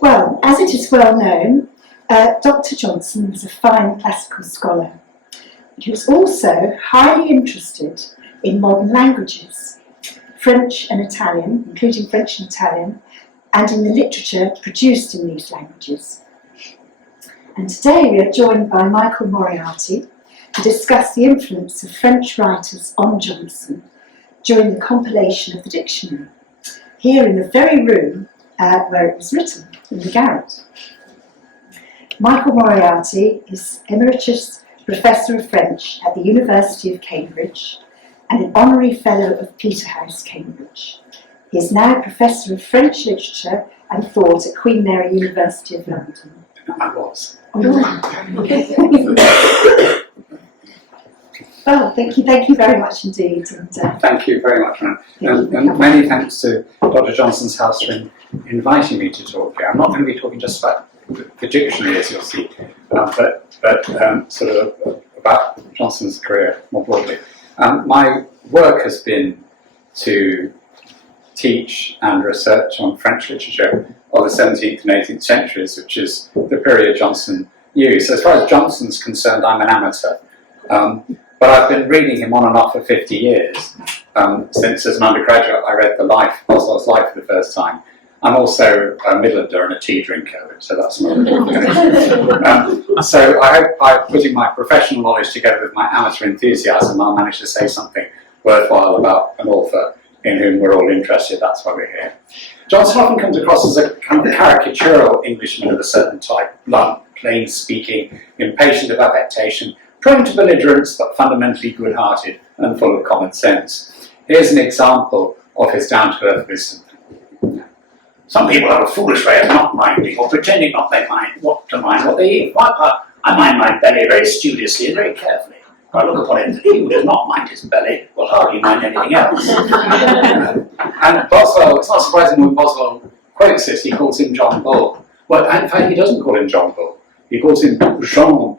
Well, as it is well known, Dr. Johnson was a fine classical scholar. He was also highly interested in modern languages, French and Italian, including French and Italian, and in the literature produced in these languages. And today we are joined by Michael Moriarty to discuss the influence of French writers on Johnson during the compilation of the dictionary, here in the very room where it was written, in the garret. Michael Moriarty is Emeritus Professor of French at the University of Cambridge and an Honorary Fellow of Peterhouse, Cambridge. He is now Professor of French Literature and Thought at Queen Mary University of London. I was. Well, thank you very much indeed. And, thank you very much, man. And many thanks to Dr. Johnson's House for inviting me to talk here. I'm not going to be talking just about the dictionary, as you'll see, but sort of about Johnson's career more broadly. My work has been to teach and research on French literature of the 17th and 18th centuries, which is the period Johnson used. So as far as Johnson's concerned, I'm an amateur. But I've been reading him on and off for 50 years. Since as an undergraduate I read Boileau's Life for the first time. I'm also a Midlander and a tea drinker, so that's not so I hope by putting my professional knowledge together with my amateur enthusiasm, I'll manage to say something worthwhile about an author in whom we're all interested. That's why we're here. Johnson often comes across as a kind of caricatural Englishman of a certain type, blunt, plain-speaking, impatient of affectation, prone to belligerence but fundamentally good-hearted and full of common sense. Here's an example of his down-to-earth wisdom. Some people have a foolish way of not minding or pretending not to mind what they eat. For my part, I mind my belly very studiously and very carefully. I look upon it that he who does not mind his belly will hardly mind anything else. And Boswell, it's not surprising when Boswell quotes this, he calls him John Bull. Well, in fact, he doesn't call him John Bull. He calls him Jean Bull,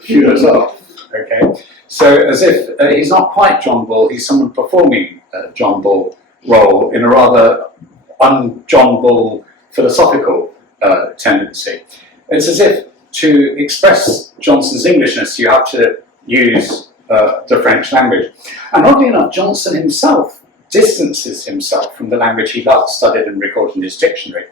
philosophe. Okay, so as if he's not quite John Bull, he's someone performing a John Bull role in a rather un-John Bull philosophical tendency. It's as if to express Johnson's Englishness, you have to use the French language. And oddly enough, Johnson himself distances himself from the language he loved, studied and recorded in his dictionary,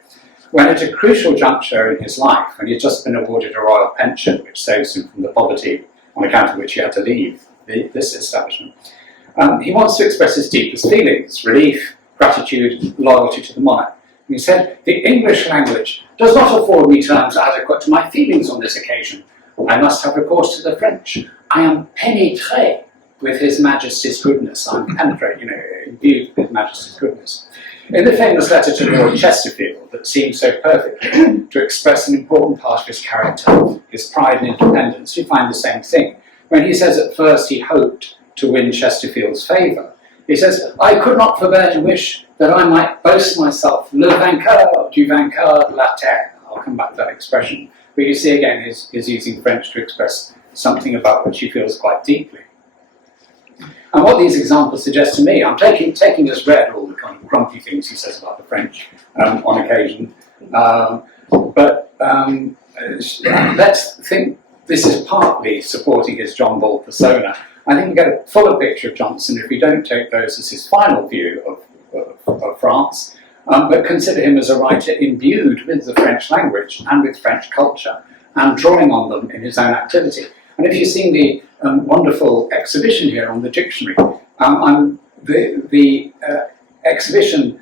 when at a crucial juncture in his life, when he'd just been awarded a royal pension, which saves him from the poverty on account of which he had to leave this establishment, he wants to express his deepest feelings, relief, gratitude, loyalty to the monarch. And he said, "The English language does not afford me terms adequate to my feelings on this occasion. I must have recourse to the French. I am pénétré with His Majesty's goodness." I'm penetrated, imbued with His Majesty's goodness. In the famous letter to Lord Chesterfield that seems so perfectly to express an important part of his character, his pride and independence, you find the same thing. When he says at first he hoped to win Chesterfield's favour, he says, "I could not forbear to wish that I might boast myself le vainqueur du vainqueur de la terre." I'll come back to that expression. But you see again, he's using French to express something about which he feels quite deeply. And what these examples suggest to me, I'm taking as read all the kind of grumpy things he says about the French on occasion. But let's think this is partly supporting his John Bull persona. I think we get a fuller picture of Johnson if we don't take those as his final view of France, but consider him as a writer imbued with the French language and with French culture, and drawing on them in his own activity. And if you've seen the wonderful exhibition here on the dictionary, the exhibition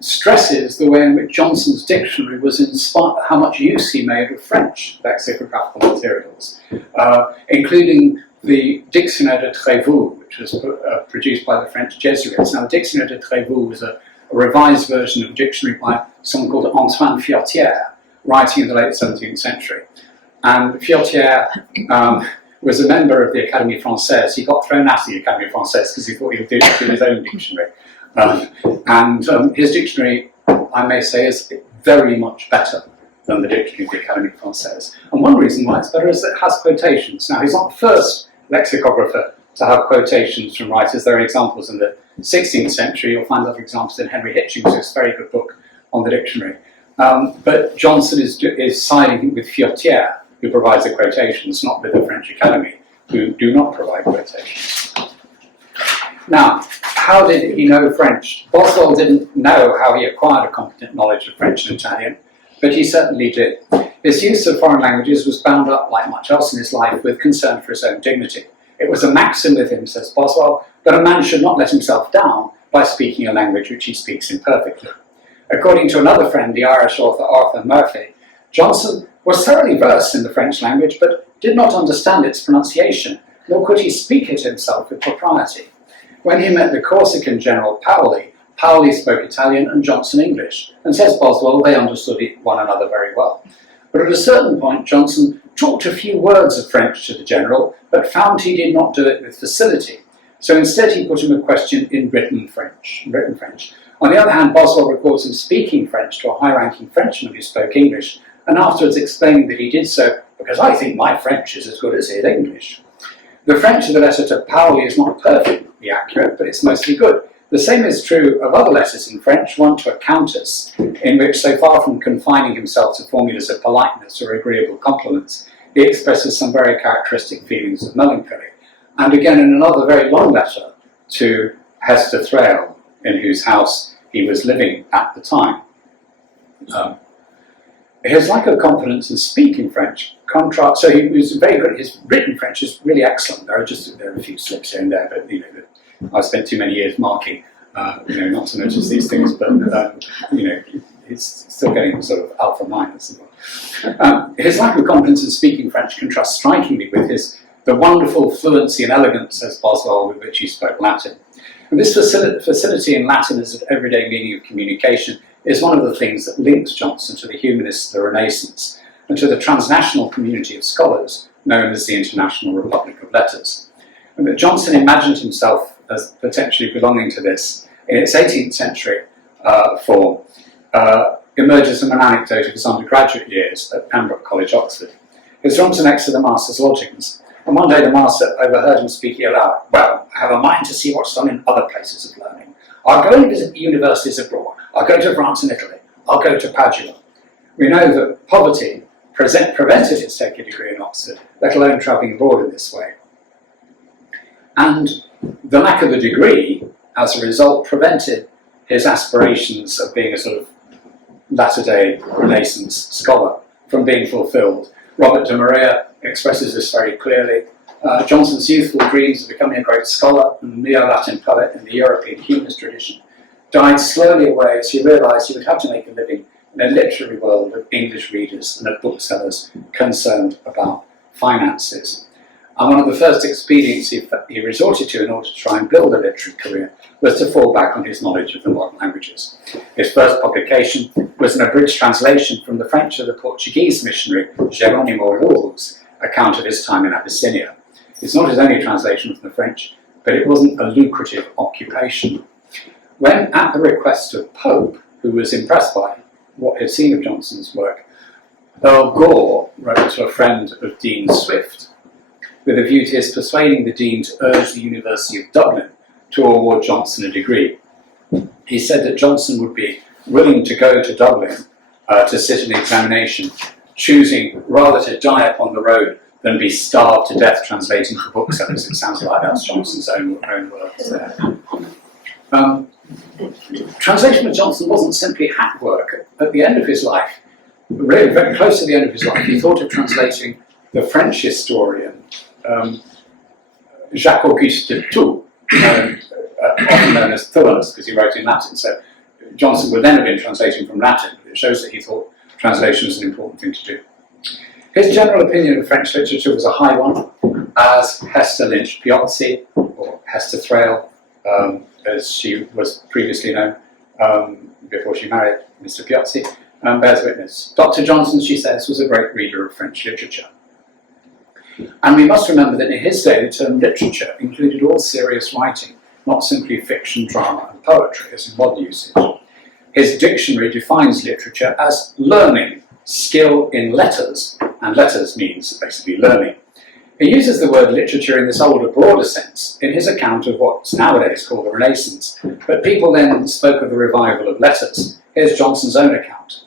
stresses the way in which Johnson's dictionary was inspired, how much use he made of French lexicographical materials, including the Dictionnaire de Trévoux, which was produced by the French Jesuits. Now, the Dictionnaire de Trévoux was a revised version of a dictionary by someone called Antoine Furetière, writing in the late 17th century. And Furetière was a member of the Académie Française. He got thrown out of the Académie Française because he thought he would do his own dictionary. His dictionary, I may say, is very much better than the dictionary of the Académie Française. And one reason why it's better is that it has quotations. Now, he's not the first lexicographer to have quotations from writers. There are examples in the 16th century. You'll find other examples in Henry Hitchings' very good book on the dictionary. But Johnson is siding with Voltaire, who provides the quotations, not with the French Academy, who do not provide quotations. Now, how did he know French? Boswell didn't know how he acquired a competent knowledge of French and Italian, but he certainly did. His use of foreign languages was bound up, like much else in his life, with concern for his own dignity. It was a maxim with him, says Boswell, that a man should not let himself down by speaking a language which he speaks imperfectly. According to another friend, the Irish author Arthur Murphy, Johnson was thoroughly versed in the French language, but did not understand its pronunciation, nor could he speak it himself with propriety. When he met the Corsican general Paoli spoke Italian and Johnson English, and says Boswell, they understood one another very well. But at a certain point, Johnson talked a few words of French to the general, but found he did not do it with facility. So instead he put him a question in written French. On the other hand, Boswell records him speaking French to a high-ranking Frenchman who spoke English, and afterwards explaining that he did so because I think my French is as good as his English. The French of the letter to Paoli is not perfectly accurate, but it's mostly good. The same is true of other letters in French, one to a countess, in which, so far from confining himself to formulas of politeness or agreeable compliments, he expresses some very characteristic feelings of melancholy. And again in another very long letter to Hester Thrale, in whose house he was living at the time. His lack of confidence in speaking French so he was very good. His written French is really excellent. There are a few slips here and there, but I've spent too many years marking, not to notice these things, but it's still getting sort of alpha minus as well. His lack of confidence in speaking French contrasts strikingly with the wonderful fluency and elegance, says Boswell, with which he spoke Latin. And this facility in Latin as an everyday meaning of communication is one of the things that links Johnson to the humanists of the Renaissance and to the transnational community of scholars known as the International Republic of Letters. And that Johnson imagined himself as potentially belonging to this in its 18th century form emerges from an anecdote of his undergraduate years at Pembroke College, Oxford. He was drawn to next to the master's lodgings, and one day the master overheard him speaking aloud. Well, I have a mind to see what's done in other places of learning. I'll go and visit universities abroad. I'll go to France and Italy. I'll go to Padua. We know that poverty prevented his taking a degree in Oxford, let alone travelling abroad in this way. And the lack of a degree, as a result, prevented his aspirations of being a sort of latter-day Renaissance scholar from being fulfilled. Robert de Maria expresses this very clearly. Johnson's youthful dreams of becoming a great scholar and neo-Latin poet in the European humanist tradition died slowly away as he realised he would have to make a living in a literary world of English readers and of booksellers concerned about finances. And one of the first expedients he resorted to in order to try and build a literary career was to fall back on his knowledge of the modern languages. His first publication was an abridged translation from the French of the Portuguese missionary Jerónimo Lourdes' account of his time in Abyssinia. It's not his only translation from the French, but it wasn't a lucrative occupation. When, at the request of Pope, who was impressed by what he had seen of Johnson's work, Earl Gore wrote to a friend of Dean Swift with a view to his persuading the Dean to urge the University of Dublin to award Johnson a degree. He said that Johnson would be willing to go to Dublin to sit an examination, choosing rather to die upon the road than be starved to death translating for booksellers. It sounds like that's Johnson's own words there. Translation of Johnson wasn't simply hack work. At the end of his life, really very close to the end of his life, he thought of translating the French historian Jacques-Auguste de Thou, often known as Thuanus, because he wrote in Latin. So Johnson would then have been translating from Latin, but it shows that he thought translation was an important thing to do. His general opinion of French literature was a high one, as Hester Lynch Piozzi, or Hester Thrale, as she was previously known before she married Mr. Piozzi, bears witness. Dr. Johnson, she says, was a great reader of French literature. And we must remember that in his day the term literature included all serious writing, not simply fiction, drama and poetry as in modern usage. His dictionary defines literature as learning, skill in letters, and letters means basically learning. He uses the word literature in this older, broader sense in his account of what's nowadays called the Renaissance, but people then spoke of the revival of letters. Here's Johnson's own account.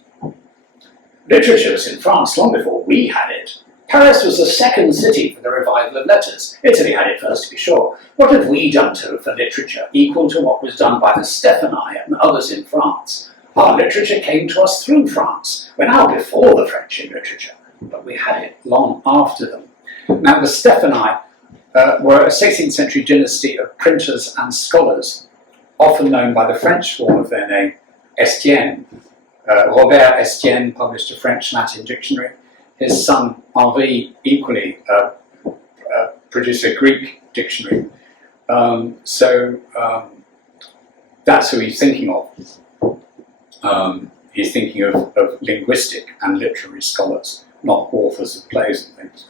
Literature was in France long before we had it. Paris was the second city for the revival of letters. Italy had it first, to be sure. What have we done for literature equal to what was done by the Stephani and others in France? Our literature came to us through France. We're now before the French in literature, but we had it long after them. Now, the Stephani were a 16th century dynasty of printers and scholars, often known by the French form of their name, Estienne. Robert Estienne published a French-Latin dictionary. His son, Henri, equally produced a Greek dictionary. That's who he's thinking of. He's thinking of linguistic and literary scholars, not authors of plays and things.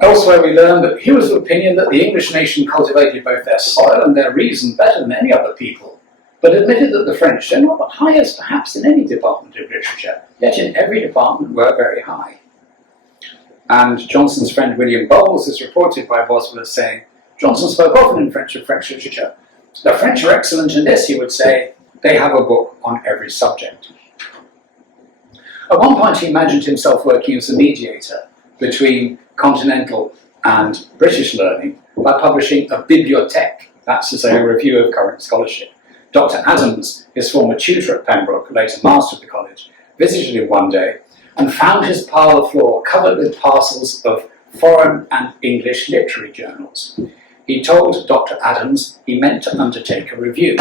Elsewhere we learn that he was of opinion that the English nation cultivated both their soil and their reason better than any other people, but admitted that the French, though not the highest perhaps in any department of literature, yet in every department were very high. And Johnson's friend William Bowles is reported by Boswell as saying, Johnson spoke often in French of French literature. The French are excellent in this, he would say. They have a book on every subject. At one point he imagined himself working as a mediator between continental and British learning by publishing a bibliothèque, that's to say a review of current scholarship. Dr. Adams, his former tutor at Pembroke, later master of the college, visited him one day and found his parlour floor covered with parcels of foreign and English literary journals. He told Dr. Adams he meant to undertake a review.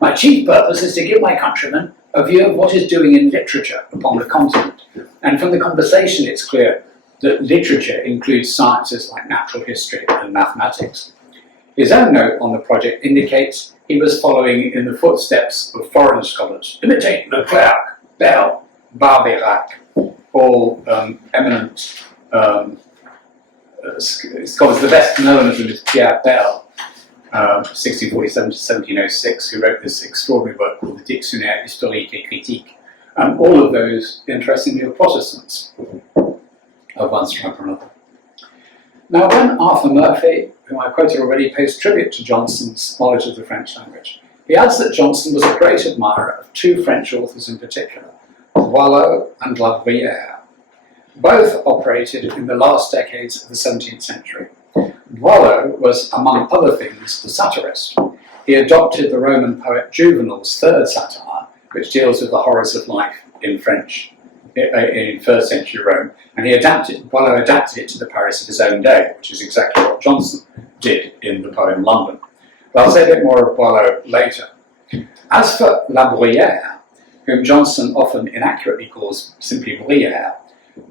My chief purpose is to give my countrymen a view of what is doing in literature upon the continent. And from the conversation it's clear that literature includes sciences like natural history and mathematics. His own note on the project indicates he was following in the footsteps of foreign scholars, imitate Leclerc, Bell, Barbeyrac, all eminent scholars. The best known of them is Pierre Bell, 1647 to 1706, who wrote this extraordinary work called the Dictionnaire historique et critique. All of those, interestingly, are Protestants of one stripe or another. Now, when Arthur Murphy, whom I quoted already, pays tribute to Johnson's knowledge of the French language, he adds that Johnson was a great admirer of two French authors in particular, Boileau and Bruyère. Both operated in the last decades of the 17th century. Boileau was, among other things, the satirist. He adopted the Roman poet Juvenal's third satire, which deals with the horrors of life in first century Rome, and Boileau adapted it to the Paris of his own day, which is exactly what Johnson did in the poem London. But I'll say a bit more of Boileau later. As for La Bruyère, whom Johnson often inaccurately calls simply Bruyère,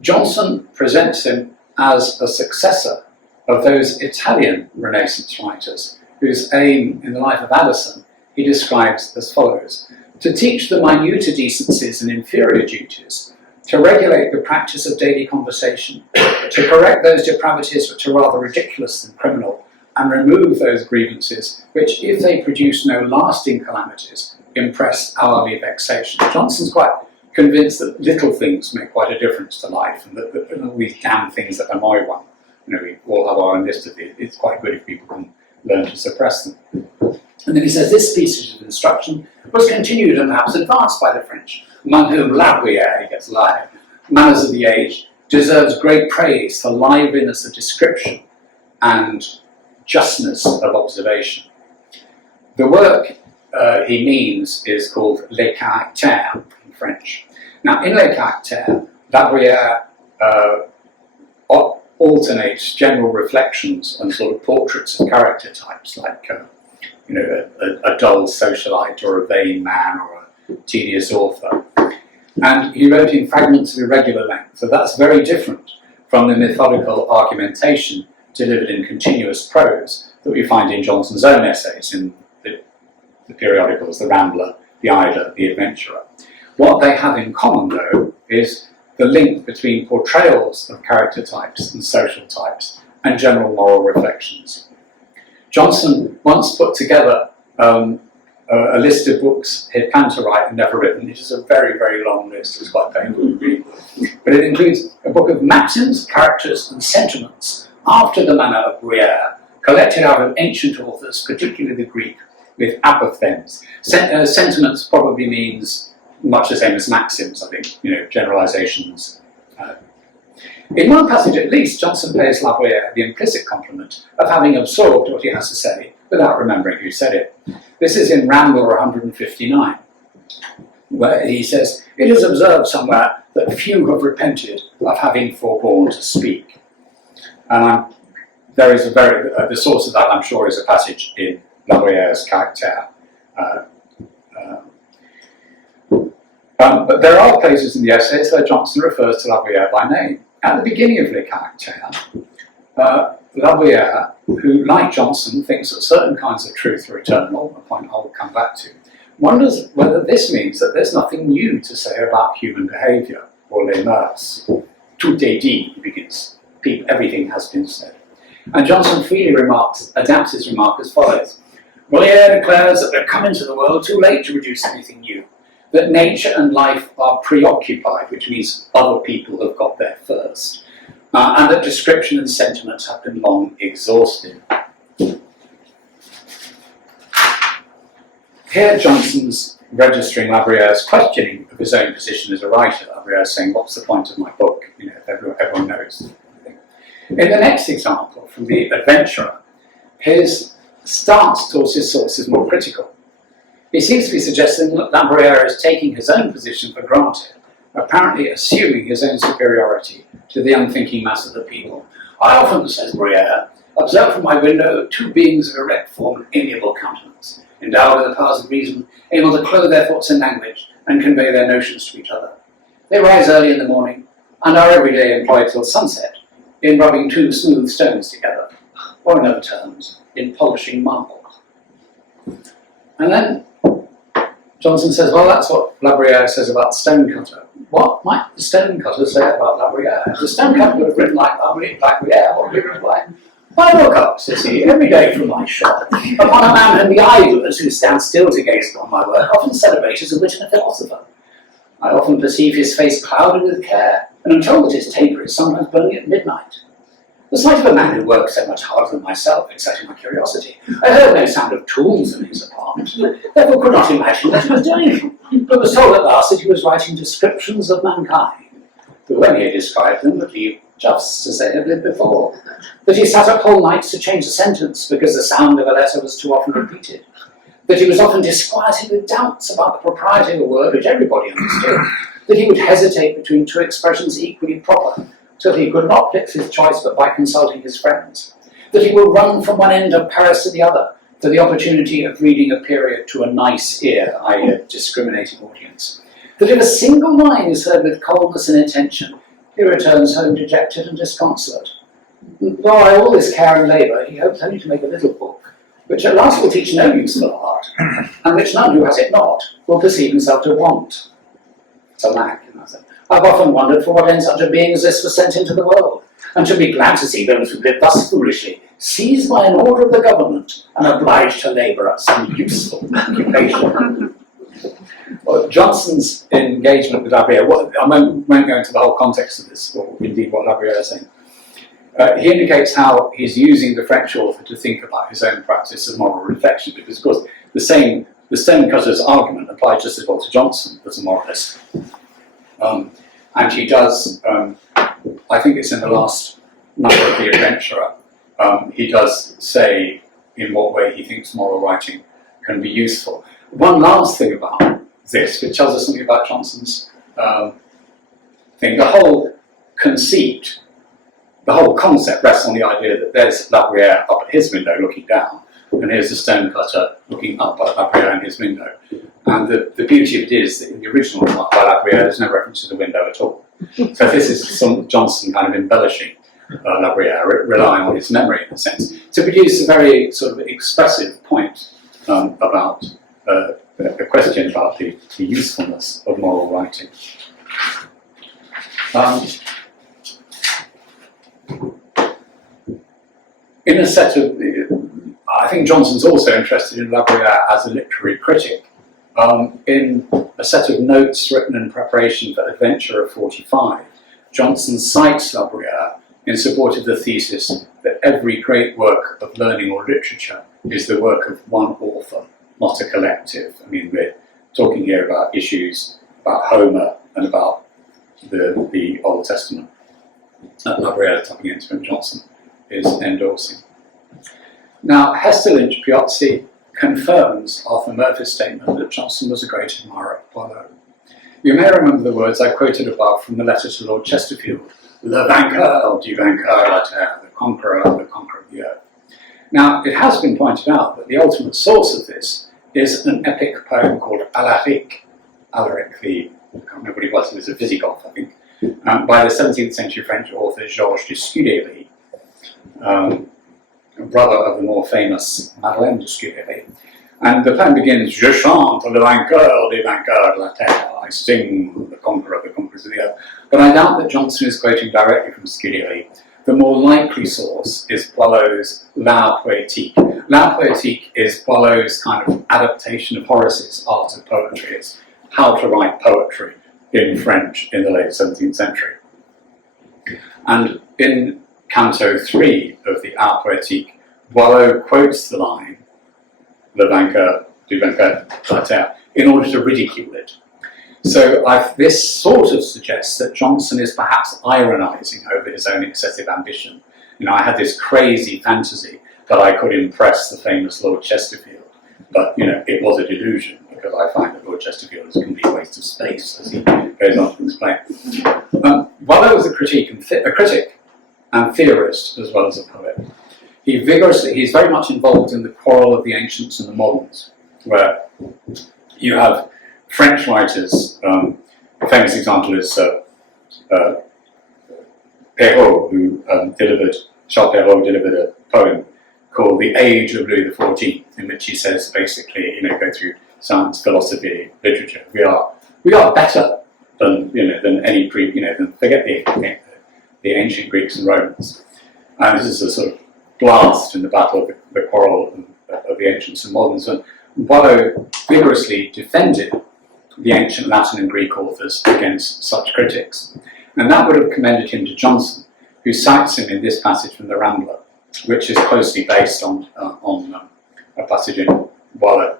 Johnson presents him as a successor of those Italian Renaissance writers, whose aim in the life of Addison he describes as follows: to teach the minuter decencies and inferior duties, to regulate the practice of daily conversation, to correct those depravities which are rather ridiculous than criminal, and remove those grievances which, if they produce no lasting calamities, impress hourly vexation. Johnson's quite convinced that little things make quite a difference to life, and that all these damn things that annoy one, we all have our own list of these. It's quite good if people can learn to suppress them. And then he says this species of instruction was continued and perhaps advanced by the French, among whom La Bruyère, he gets live, manners of the age, deserves great praise for liveliness of description and justness of observation. The work he means is called Les Caractères in French. Now, in Les Caractères, La Bruyère alternates general reflections and sort of portraits of character types, like a dull socialite or a vain man or a tedious author. And he wrote in fragments of irregular length, so that's very different from the methodical argumentation delivered in continuous prose that we find in Johnson's own essays in the periodicals, The Rambler, The Idler, The Adventurer. What they have in common, though, is the link between portrayals of character types and social types and general moral reflections. Johnson once put together a list of books he had planned to write and never written. It is a very, very long list. It's quite painful to read. But it includes a book of maxims, characters, and sentiments after the manner of Bruyère, collected out of ancient authors, particularly the Greek, with apophthegms. Sentiments probably means much the same as maxims, I think, generalizations. In one passage at least, Johnson pays La Bruyère the implicit compliment of having absorbed what he has to say without remembering who said it. This is in Rambler 159, where he says, "It is observed somewhere that few have repented of having forborne to speak." And there is the source of that, I'm sure, is a passage in La Bruyère's Caractère. But there are places in the essays where Johnson refers to La Bruyère by name. At the beginning of Le Caractère, La Bruyère, who, like Johnson, thinks that certain kinds of truth are eternal, a point I'll come back to, wonders whether this means that there's nothing new to say about human behaviour, or les mœurs. Tout est dit, he begins. Everything has been said. And Johnson freely adapts his remark as follows. Bruyère declares that we've come into the world too late to produce anything new, that nature and life are preoccupied, which means other people have got there first, and that description and sentiment have been long exhausted. Here Johnson's registering La Bruyère's questioning of his own position as a writer. La Bruyère saying, what's the point of my book? Everyone knows. In the next example, from The Adventurer, his stance towards his source is more critical. He seems to be suggesting that La Bruyère is taking his own position for granted, apparently assuming his own superiority to the unthinking mass of the people. I often, says Bruyère, observe from my window two beings of erect form and amiable countenance, endowed with the powers of reason, able to clothe their thoughts in language and convey their notions to each other. They rise early in the morning and are every day employed till sunset in rubbing two smooth stones together, or in other terms, in polishing marble. And then Johnson says, well, that's what La Bruyère says about the stonecutter. What might the stonecutter say about La Bruyère? If the stonecutter would have written like La Bruyère, what would he reply? I look up, says he, every day from my shop, upon a man whom the idlers who stand still to gaze upon my work often celebrate as a wit and a philosopher. I often perceive his face clouded with care, and am told that his taper is sometimes burning at midnight. The sight of a man who works so much harder than myself excited my curiosity. I heard no sound of tools in his apartment, therefore could not imagine what he was doing, but was told at last that he was writing descriptions of mankind, but when he had described them, that he just as they had lived before, that he sat up whole nights to change a sentence because the sound of a letter was too often repeated, that he was often disquieted with doubts about the propriety of a word which everybody understood, that he would hesitate between two expressions equally proper, till he could not fix his choice but by consulting his friends, that he would run from one end of Paris to the other for the opportunity of reading a period to a nice ear, i.e. a discriminating audience, that if a single line is heard with coldness and attention, he returns home dejected and disconsolate. By all this care and labour, he hopes only to make a little book, which at last will teach no useful art, and which none who has it not will perceive himself to want. It's a lack, I've often wondered for what end such a being as this was sent into the world, and should be glad to see those who live thus foolishly, seized by an order of the government, and obliged to labour at some useful occupation. Well, Johnson's engagement with La Bruyère, I won't go into the whole context of this, or indeed what La Bruyère is saying. He indicates how he's using the French author to think about his own practice of moral reflection, because of course the stonecutter's argument applied just as well to Johnson as a moralist. And he does, I think it's in the last number of The Adventurer, he does say in what way he thinks moral writing can be useful. One last thing about this, which tells us something about Johnson's thing, the whole conceit, the whole concept rests on the idea that there's La Bruyère up at his window looking down, and here's the stonecutter looking up at La Bruyère in his window. And the beauty of it is that in the original remark by La Bruyère, there's no reference to the window at all. So this is some Johnson kind of embellishing La Bruyère, relying on his memory in a sense, to produce a very sort of expressive point about the question about the usefulness of moral writing. In a set of, I think Johnson's also interested in La Bruyère as a literary critic. In a set of notes written in preparation for Adventurer 45, Johnson cites La Bruyère in support of the thesis that every great work of learning or literature is the work of one author, not a collective. I mean, we're talking here about issues Homer and about the Old Testament that La Bruyère tapping into and Johnson is endorsing. Now, Hester Lynch Piozzi confirms Arthur Murphy's statement that Johnson was a great admirer of Boileau. You may remember the words I quoted above from the letter to Lord Chesterfield, le vainqueur du vainqueur la terre, the conqueror of the earth. Now, it has been pointed out that the ultimate source of this is an epic poem called Alaric, I can't remember what he was, he was a Visigoth, I think, by the 17th century French author Georges de Scudéry, brother of the more famous Madeleine de Scudéry. And the poem begins, Je chante le vainqueur des vainqueurs de la terre, I sing the conqueror of the conquerors of the earth. But I doubt that Johnson is quoting directly from Scudéry. The more likely source is Boileau's La Poétique. La Poétique is Boileau's kind of adaptation of Horace's art of poetry. It's how to write poetry in French in the late 17th century. And in Canto 3 of the La Poétique, Boileau quotes the line, Le vainqueur du vainqueur de la terre, in order to ridicule it. So this sort of suggests that Johnson is perhaps ironising over his own excessive ambition. You know, I had this crazy fantasy that I could impress the famous Lord Chesterfield, but you know, it was a delusion because I find that Lord Chesterfield is a complete waste of space, as he goes on to explain. Boileau was a critic and theorist as well as a poet. He's very much involved in the quarrel of the ancients and the moderns, where you have French writers, a famous example is Perrault, Charles Perrault delivered a poem called The Age of Louis XIV, in which he says basically, you know, go through science, philosophy, literature. We are better than any than forget the ancient Greeks and Romans. And this is a sort of blast in the battle of the quarrel of the ancients and moderns. And Boileau vigorously defended the ancient Latin and Greek authors against such critics. And that would have commended him to Johnson, who cites him in this passage from the Rambler, which is closely based on a passage in Boileau.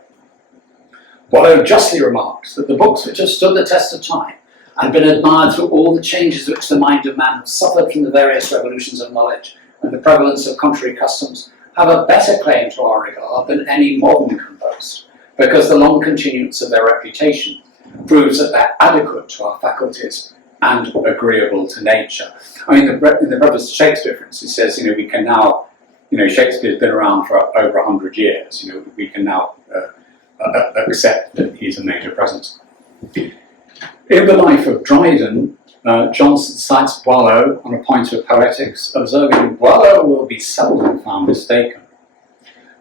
Boileau justly remarks that the books which have stood the test of time and been admired through all the changes which the mind of man has suffered from the various revolutions of knowledge and the prevalence of contrary customs have a better claim to our regard than any modern can boast, because the long continuance of their reputation proves that they're adequate to our faculties and agreeable to nature. I mean, in the preface to Shakespeare, for instance, he says, you know, we can now, you know, Shakespeare's been around for over 100 years, you know, we can now accept that he's a major presence. In the life of Dryden, Johnson cites Boileau on a point of poetics, observing Boileau will be seldom found mistaken.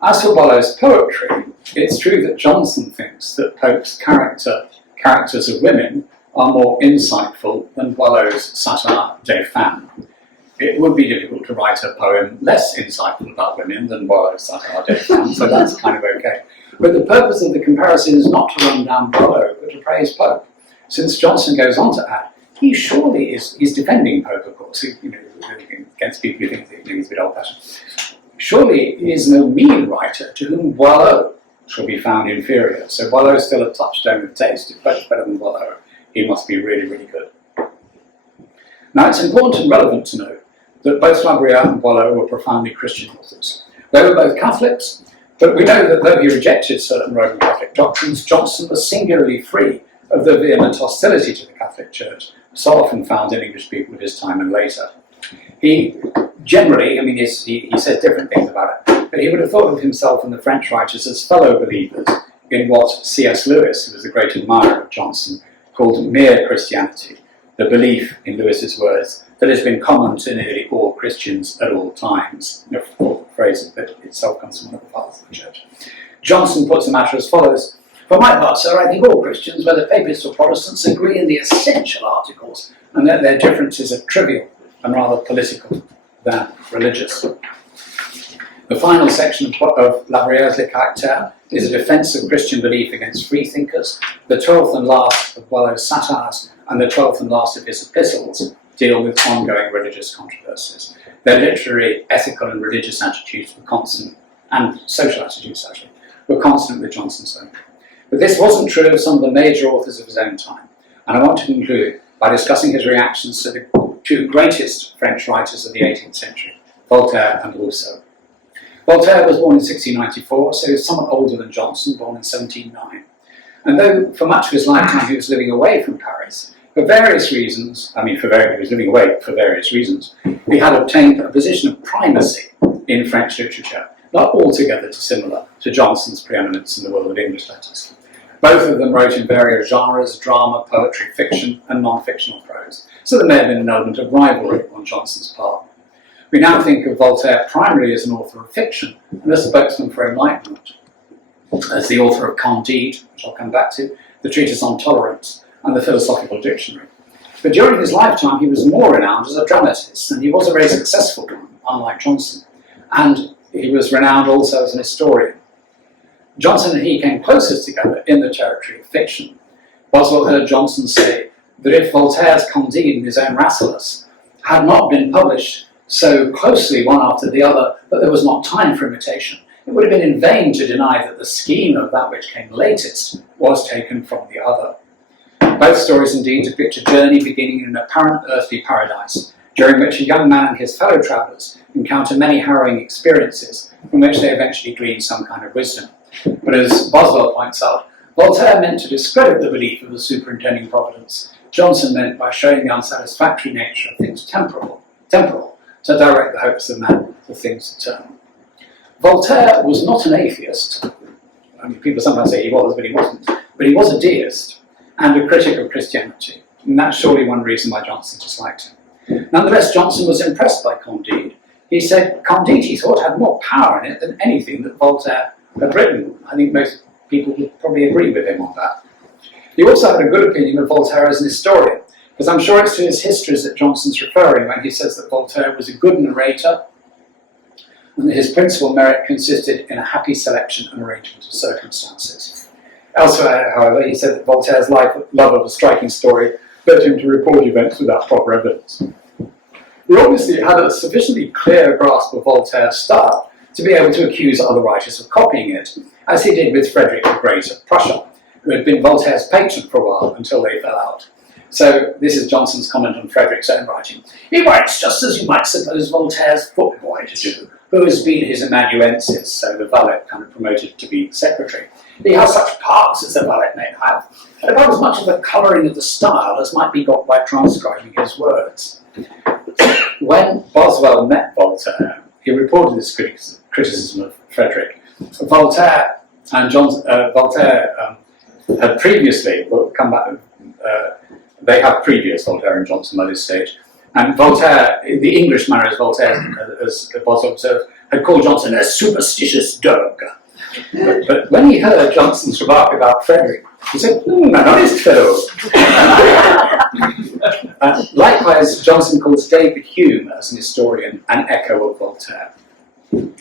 As for Boileau's poetry, it's true that Johnson thinks that Pope's characters of women are more insightful than Boileau's satire des femmes. It would be difficult to write a poem less insightful about women than Boileau's satire des femmes, so that's kind of okay. But the purpose of the comparison is not to run down Boileau, but to praise Pope. Since Johnson goes on to add, he's defending Pope, of course, against people who think he's a bit old-fashioned. Surely he is no mean writer to whom Boileau shall be found inferior. So Boileau is still a touchstone of taste. If much better than Boileau, he must be really, really good. Now it's important and relevant to note that both La Bruyère and Boileau were profoundly Christian authors. They were both Catholics, but we know that though he rejected certain Roman Catholic doctrines, Johnson was singularly free of the vehement hostility to the Catholic Church, so often found in English people of his time and later. He generally, he says different things about it, but he would have thought of himself and the French writers as fellow believers in what C.S. Lewis, who was a great admirer of Johnson, called mere Christianity, the belief, in Lewis's words, that has been common to nearly all Christians at all times. A phrase that itself comes from one of the fathers of the Church. Johnson puts the matter as follows: for my part, sir, I think all Christians, whether Papists or Protestants, agree in the essential articles, and that their differences are trivial and rather political than religious. The final section of La Bruyère's Le Caractère is a defence of Christian belief against freethinkers. The 12th and last of Boileau's satires and the 12th and last of his epistles deal with ongoing religious controversies. Their literary, ethical and religious attitudes were constant, and social attitudes actually, were constant with Johnson's own. But this wasn't true of some of the major authors of his own time. and I want to conclude by discussing his reactions to the two greatest French writers of the 18th century, Voltaire and Rousseau. Voltaire was born in 1694, so he was somewhat older than Johnson, born in 1709. And though for much of his lifetime he was living away from Paris, for various reasons, he was living away for various reasons, he had obtained a position of primacy in French literature, not altogether dissimilar to Johnson's preeminence in the world of English letters. Both of them wrote in various genres: drama, poetry, fiction, and non-fictional prose, so there may have been an element of rivalry on Johnson's part. We now think of Voltaire primarily as an author of fiction and as a spokesman for enlightenment, as the author of Candide, which I'll come back to, the treatise on tolerance, and the philosophical dictionary. But during his lifetime he was more renowned as a dramatist, and he was a very successful one, unlike Johnson. And he was renowned also as an historian. Johnson and he came closest together in the territory of fiction. Boswell heard Johnson say that if Voltaire's Candide and his own Rasselas had not been published so closely one after the other that there was not time for imitation, it would have been in vain to deny that the scheme of that which came latest was taken from the other. Both stories indeed depict a journey beginning in an apparent earthly paradise, during which a young man and his fellow travellers encounter many harrowing experiences from which they eventually glean some kind of wisdom. But as Boswell points out, Voltaire meant to discredit the belief of the superintending providence. Johnson meant, by showing the unsatisfactory nature of things temporal, to direct the hopes of man to things eternal. Voltaire was not an atheist. People sometimes say he was, but he wasn't. But he was a deist and a critic of Christianity. And that's surely one reason why Johnson disliked him. Nonetheless, Johnson was impressed by Candide. He said Candide, he thought, had more power in it than anything that Voltaire had written. I think most people would probably agree with him on that. He also had a good opinion of Voltaire as an historian, because I'm sure it's to his histories that Johnson's referring when he says that Voltaire was a good narrator and that his principal merit consisted in a happy selection and arrangement of circumstances. Elsewhere, however, he said that Voltaire's love of a striking story led him to report events without proper evidence. We obviously had a sufficiently clear grasp of Voltaire's style to be able to accuse other writers of copying it, as he did with Frederick the Great of Prussia, who had been Voltaire's patron for a while until they fell out. So this is Johnson's comment on Frederick's own writing. He writes just as you might suppose Voltaire's footboy to do, who has been his amanuensis, so the valet kind of promoted to be secretary. He has such parts as a valet may have, and about as much of the colouring of the style as might be got by transcribing his words. When Boswell met Voltaire, he reported this criticism of Frederick. Voltaire and Voltaire had previously, we'll come back, they had previous Voltaire and Johnson by this stage, and Voltaire, the English manner as Voltaire, as Boswell observed, had called Johnson a superstitious dog. But when he heard Johnson's remark about Frederick, he said, an honest fellow. Likewise, Johnson calls David Hume, as an historian, an echo of Voltaire.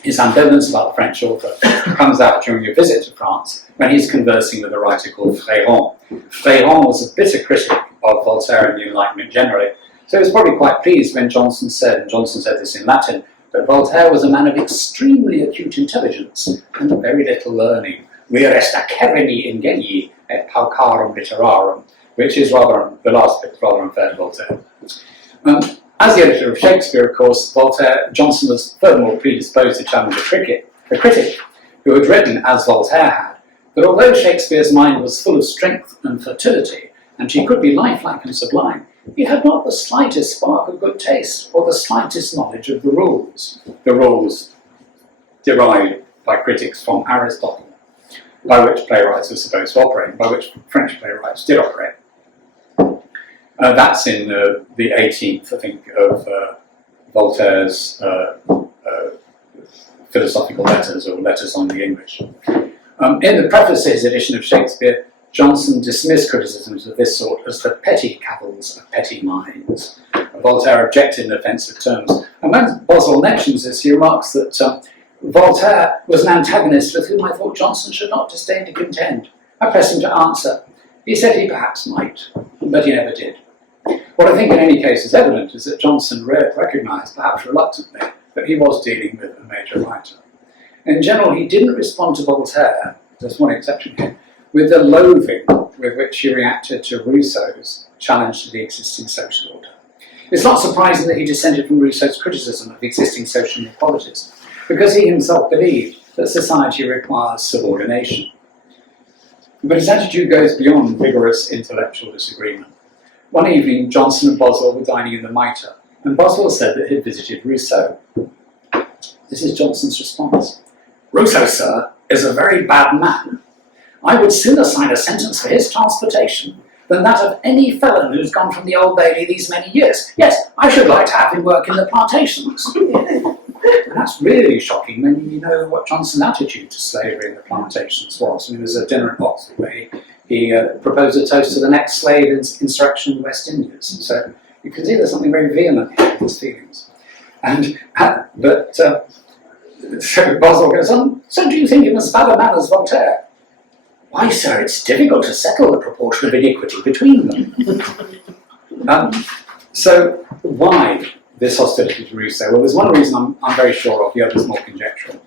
His ambivalence about the French author comes out during a visit to France when he's conversing with a writer called Fréron. Fréron was a bitter critic of Voltaire and the Enlightenment generally, so he was probably quite pleased when Johnson said, and Johnson said this in Latin, that Voltaire was a man of extremely acute intelligence and very little learning. Vir est acerrimi ingenii et paucarum literarum, which is rather, the last bit is rather unfair to Voltaire. As the editor of Shakespeare, of course, Johnson was furthermore predisposed to challenge a critic who had written, as Voltaire had, that although Shakespeare's mind was full of strength and fertility, and she could be lifelike and sublime, he had not the slightest spark of good taste or the slightest knowledge of the rules derived by critics from Aristotle, by which playwrights were supposed to operate, by which French playwrights did operate. That's in the 18th, I think, of Voltaire's philosophical letters, or letters on the English. In the preface to his edition of Shakespeare, Johnson dismissed criticisms of this sort as the petty cavils of petty minds. Voltaire objected in offensive terms. And when Boswell mentions this, he remarks that Voltaire was an antagonist with whom I thought Johnson should not disdain to contend. I pressed him to answer. He said he perhaps might, but he never did. What I think in any case is evident is that Johnson recognised, perhaps reluctantly, that he was dealing with a major writer. In general, he didn't respond to Voltaire, there's one exception here, with the loathing with which he reacted to Rousseau's challenge to the existing social order. It's not surprising that he dissented from Rousseau's criticism of existing social inequalities, because he himself believed that society requires subordination. But his attitude goes beyond vigorous intellectual disagreement. One evening, Johnson and Boswell were dining in the Mitre, and Boswell said that he had visited Rousseau. This is Johnson's response. "Rousseau, sir, is a very bad man. I would sooner sign a sentence for his transportation than that of any felon who's gone from the Old Bailey these many years. Yes, I should like to have him work in the plantations." And that's really shocking when you know what Johnson's attitude to slavery in the plantations was. I mean, there's a dinner at Oxford where he proposed a toast to the next slave insurrection in the West Indies. So you can see there's something very vehement here in his feelings. So Boswell goes on, "So do you think him as bad a man as Voltaire?" "Why, sir, it's difficult to settle the proportion of iniquity between them." So why this hostility to Rousseau? Well, there's one reason I'm very sure of, the other's more conjectural.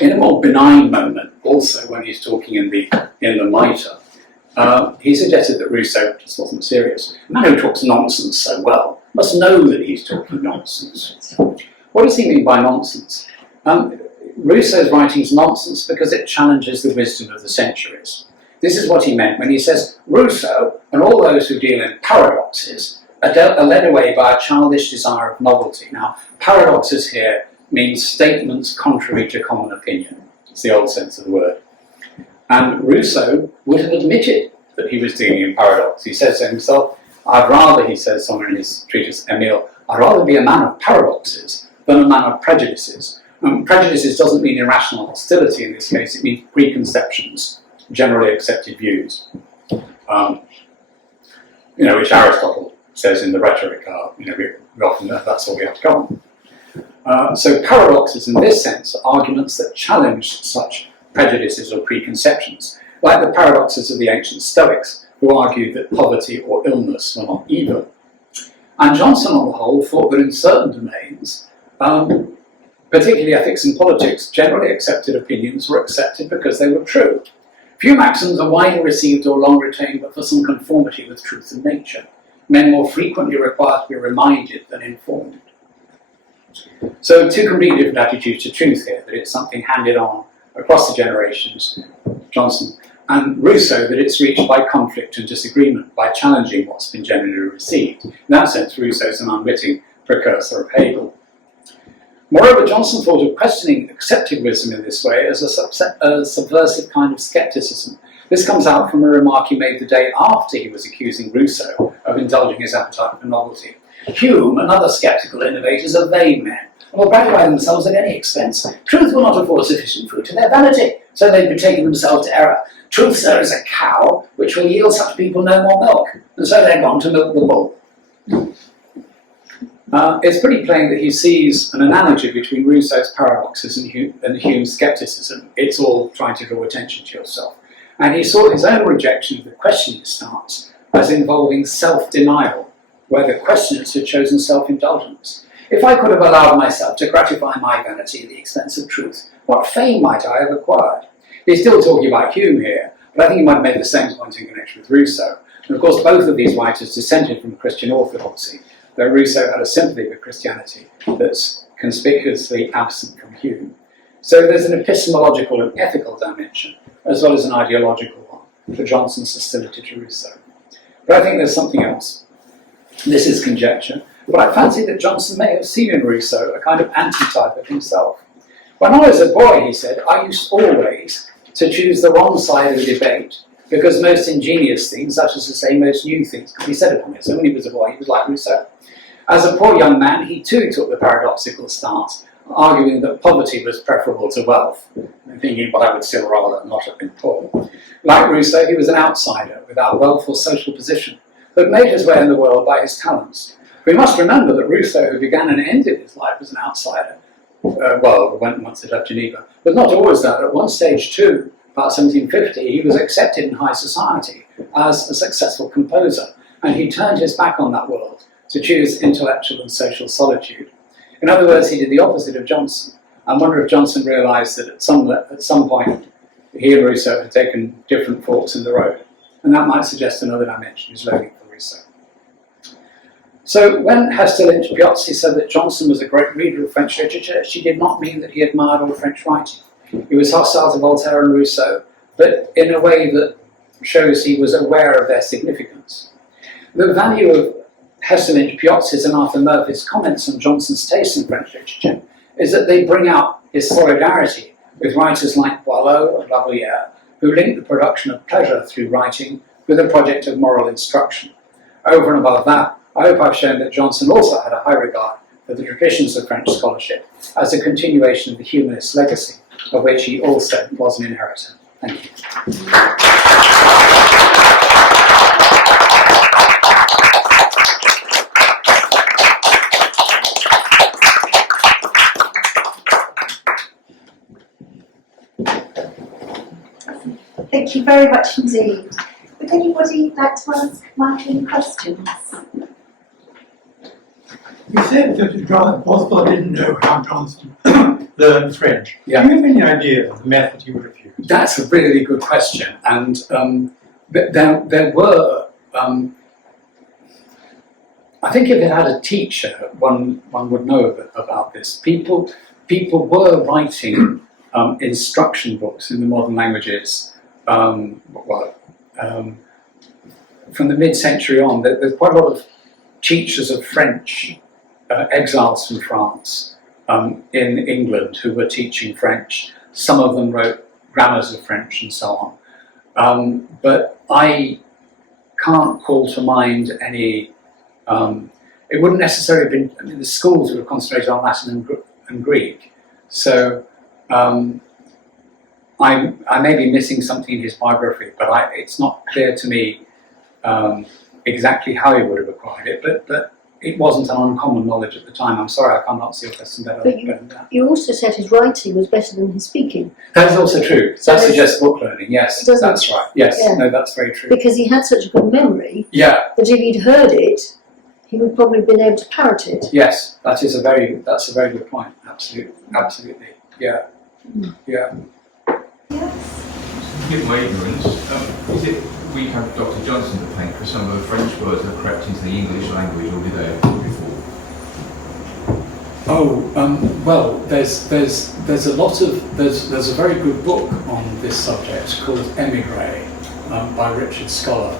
In a more benign moment, also when he's talking in the Mitre, he suggested that Rousseau just wasn't serious. A man who talks nonsense so well must know that he's talking nonsense. What does he mean by nonsense? Rousseau's writing is nonsense because it challenges the wisdom of the centuries. This is what he meant when he says, "Rousseau and all those who deal in paradoxes are led away by a childish desire of novelty." Now, paradoxes here means statements contrary to common opinion. It's the old sense of the word. And Rousseau would have admitted that he was dealing in paradox. He says to himself, "I'd rather," he says somewhere in his treatise Emile, "I'd rather be a man of paradoxes than a man of prejudices." Prejudices doesn't mean irrational hostility in this case, it means preconceptions, generally accepted views. Which Aristotle says in the Rhetoric are, we often that's all we have to go on. So paradoxes in this sense are arguments that challenge such prejudices or preconceptions, like the paradoxes of the ancient Stoics, who argued that poverty or illness were not evil. And Johnson, on the whole, thought that in certain domains, particularly ethics and politics, generally accepted opinions were accepted because they were true. Few maxims are widely received or long retained but for some conformity with truth and nature. Men more frequently require to be reminded than informed. So two completely different attitudes to truth here, that it's something handed on across the generations, Johnson, and Rousseau, that it's reached by conflict and disagreement, by challenging what's been generally received. In that sense, Rousseau's an unwitting precursor of Hegel. Moreover, Johnson thought of questioning accepted wisdom in this way as a subversive kind of scepticism. This comes out from a remark he made the day after he was accusing Rousseau of indulging his appetite for novelty. "Hume and other sceptical innovators are vain men, and will gratify themselves at any expense. Truth will not afford sufficient fruit to their vanity, so they've betaken themselves to error. Truth, sir, is a cow which will yield such people no more milk, and so they're gone to milk the bull." It's pretty plain that he sees an analogy between Rousseau's paradoxes and Hume's scepticism. It's all trying to draw attention to yourself. And he saw his own rejection of the questioning stance as involving self-denial, where the questioners had chosen self-indulgence. "If I could have allowed myself to gratify my vanity at the expense of truth, what fame might I have acquired?" He's still talking about Hume here, but I think he might have made the same point in connection with Rousseau. And of course, both of these writers dissented from Christian orthodoxy, though Rousseau had a sympathy for Christianity that's conspicuously absent from Hume. So there's an epistemological and ethical dimension, as well as an ideological one, for Johnson's hostility to Rousseau. But I think there's something else. This is conjecture, but I fancy that Johnson may have seen in Rousseau a kind of antitype of himself. "When I was a boy," he said, "I used always to choose the wrong side of the debate, because most ingenious things, such as to say most new things, could be said upon it." So when he was a boy, he was like Rousseau. As a poor young man, he too took the paradoxical stance, arguing that poverty was preferable to wealth, and thinking, but I would still rather not have been poor. Like Rousseau, he was an outsider without wealth or social position, but made his way in the world by his talents. We must remember that Rousseau, who began and ended his life as an outsider, once he left Geneva, but not always that. At one stage too, about 1750, he was accepted in high society as a successful composer, and he turned his back on that world to choose intellectual and social solitude. In other words, he did the opposite of Johnson. I wonder if Johnson realised that at some point he and Rousseau had taken different forks in the road. and that might suggest another dimension is learning for Rousseau. So when Hester Lynch Piozzi said that Johnson was a great reader of French literature, she did not mean that he admired all French writing. He was hostile to Voltaire and Rousseau, but in a way that shows he was aware of their significance. The value of Hester Lynch Piozzi's and Arthur Murphy's comments on Johnson's taste in French literature is that they bring out his solidarity with writers like Boileau and Bruyère, who link the production of pleasure through writing with a project of moral instruction. Over and above that, I hope I've shown that Johnson also had a high regard for the traditions of French scholarship as a continuation of the humanist legacy, of which he also was an inheritor. Thank you. Thank you very much indeed. Would anybody like to ask Mark any questions? You said that Boswell didn't know how Johnson learned French. Yeah. Do you have any idea of the method he would have used? That's a really good question, and there were. I think if it had a teacher, one would know about this. People were writing instruction books in the modern languages. From the mid-century on, there's quite a lot of teachers of French, exiles from France, in England who were teaching French. Some of them wrote grammars of French and so on. But I can't call to mind any, it wouldn't necessarily have been, I mean, the schools would have concentrated on Latin and Greek. So I may be missing something in his biography, but it's not clear to me exactly how he would have acquired it, but it wasn't an uncommon knowledge at the time. I'm sorry, I can't answer your question better than that. You also said his writing was better than his speaking. That is also true. That suggests book learning, yes, that's right. Yes, yeah. no, that's very true. Because he had such a good memory Yeah, that if he'd heard it, he would probably have been able to parrot it. yes, that's a very good point. Absolutely, yeah, yeah. Yes. Forgive my ignorance, is it we have Dr. Johnson to thank for some of the French words that crept into the English language, or did they have before? Oh, well, there's a very good book on this subject called Emigre by Richard Scholar,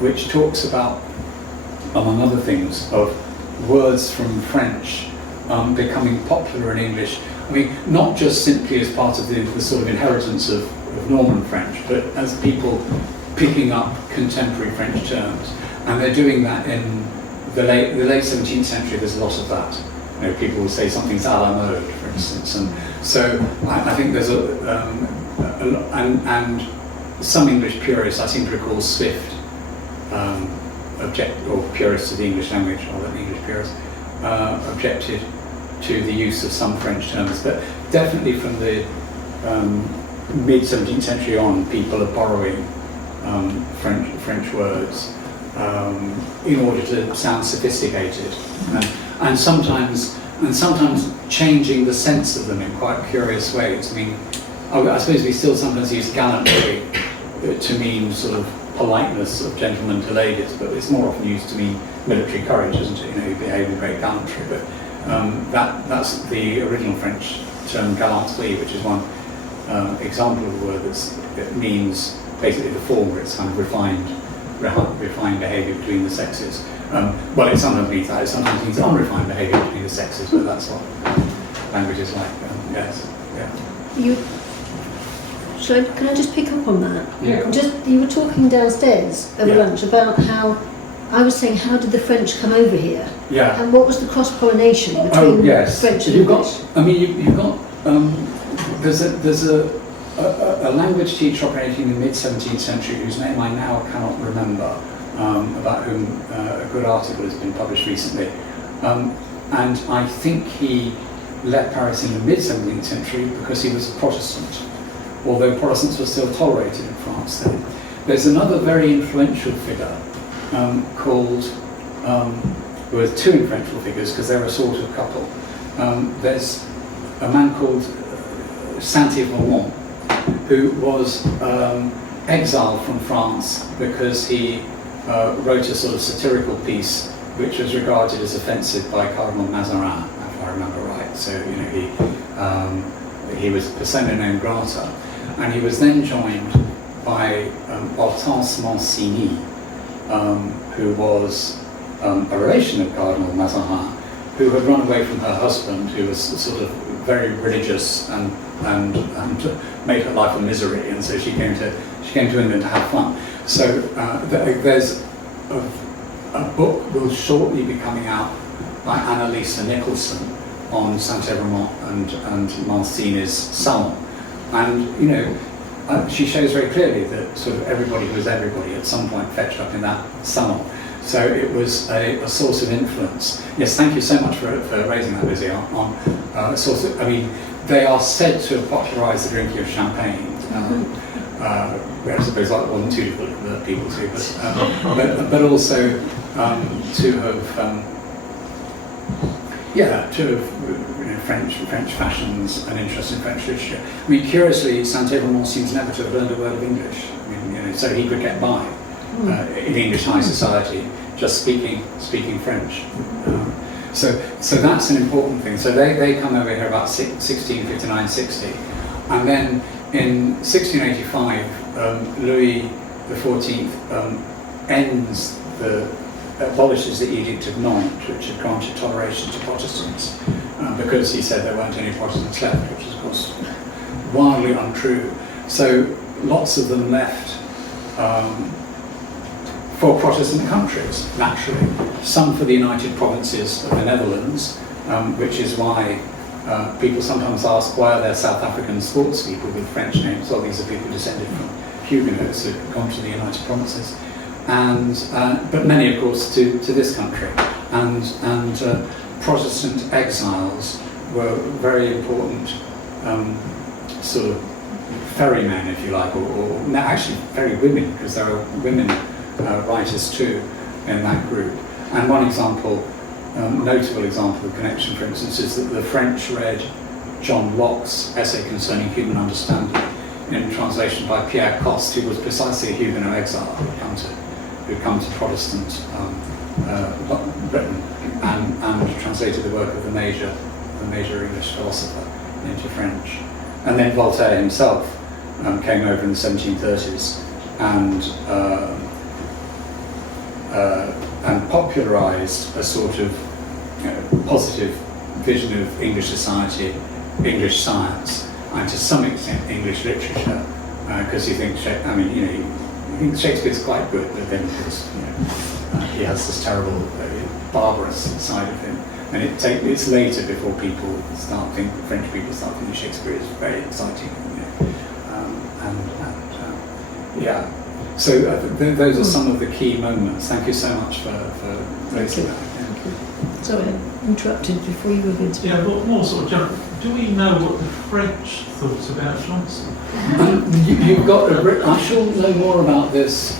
which talks about, among other things, of words from French becoming popular in English. I mean, not just simply as part of the sort of inheritance of Norman French, but as people picking up contemporary French terms. And they're doing that in the late 17th century. There's a lot of that. You know, people will say something's à la mode, for instance. And so I think there's and some English purists, I seem to recall Swift, purists of the English language, or the English purists, objected to the use of some French terms, but definitely from the mid-17th century on, people are borrowing French words in order to sound sophisticated, and sometimes changing the sense of them in quite curious ways. I mean, I suppose we still sometimes use gallantry to mean sort of politeness of gentlemen to ladies, but it's more often used to mean military courage, isn't it? You know, you behave with great gallantry. But that's the original French term galanterie, which is one example of a word that means basically the former. It's kind of refined behaviour between the sexes. Well, it sometimes means that. It sometimes means unrefined behaviour between the sexes, but that's what language is like. Yes, yeah. Can I just pick up on that? Yeah. You were talking downstairs over lunch about how I was saying, how did the French come over here? Yeah. And what was the cross-pollination between French and English? You've got. There's a language teacher operating in the mid-17th century whose name I now cannot remember, about whom a good article has been published recently, and I think he left Paris in the mid-17th century because he was a Protestant, although Protestants were still tolerated in France then. There's another very influential figure called, there were two influential figures because they're a sort of couple. There's a man called Saint-Yvon, who was exiled from France because he wrote a sort of satirical piece which was regarded as offensive by Cardinal Mazarin, if I remember right. So he was persona non grata, and he was then joined by Hortense Mancini, who was a relation of Cardinal Mazarin, who had run away from her husband, who was sort of very religious and made her life a misery, and so she came to England to have fun. So there's a book will shortly be coming out by Annalisa Nicholson on Saint-Evremont and Mancini's salon, and she shows very clearly that sort of everybody who was everybody at some point fetched up in that salon. So it was a source of influence. Yes, thank you so much for raising that, Lizzie, on a source of, they are said to have popularised the drinking of champagne. I suppose that wasn't too difficult to convert people to, but also to have French fashions and interest in French literature. Curiously, Saint-Evremont seems never to have learned a word of English. So he could get by in English high society just speaking French. So that's an important thing. So they come over here about 1659-60, and then in 1685, Louis XIV abolishes the Edict of Nantes, which had granted toleration to Protestants, because he said there weren't any Protestants left, which is of course wildly untrue. So lots of them left for Protestant countries, naturally. Some for the United Provinces of the Netherlands, which is why people sometimes ask why are there South African sports people with French names. Well, these are people descended from Huguenots who had gone to the United Provinces, but many, of course, to this country. And Protestant exiles were very important sort of ferrymen, if you like, or no, actually ferry women, because there are women writers too in that group. And one example, notable example of connection, for instance, is that the French read John Locke's essay concerning human understanding in translation by Pierre Coste, who was precisely a Huguenot exile who'd come to Protestant Britain and translated the work of the major English philosopher into French. And then Voltaire himself came over in the 1730s and popularised a sort of positive vision of English society, English science, and to some extent English literature, because he thinks Shakespeare's quite good, but then of course he has this terrible barbarous side of him, and it's later before French people start thinking Shakespeare is very exciting, So those are some of the key moments. Thank you so much for raising that. Thank you. Sorry, I interrupted before you were going to. Yeah, but more sort of general. Do we know what the French thought about Johnson? You've got I shall know more about this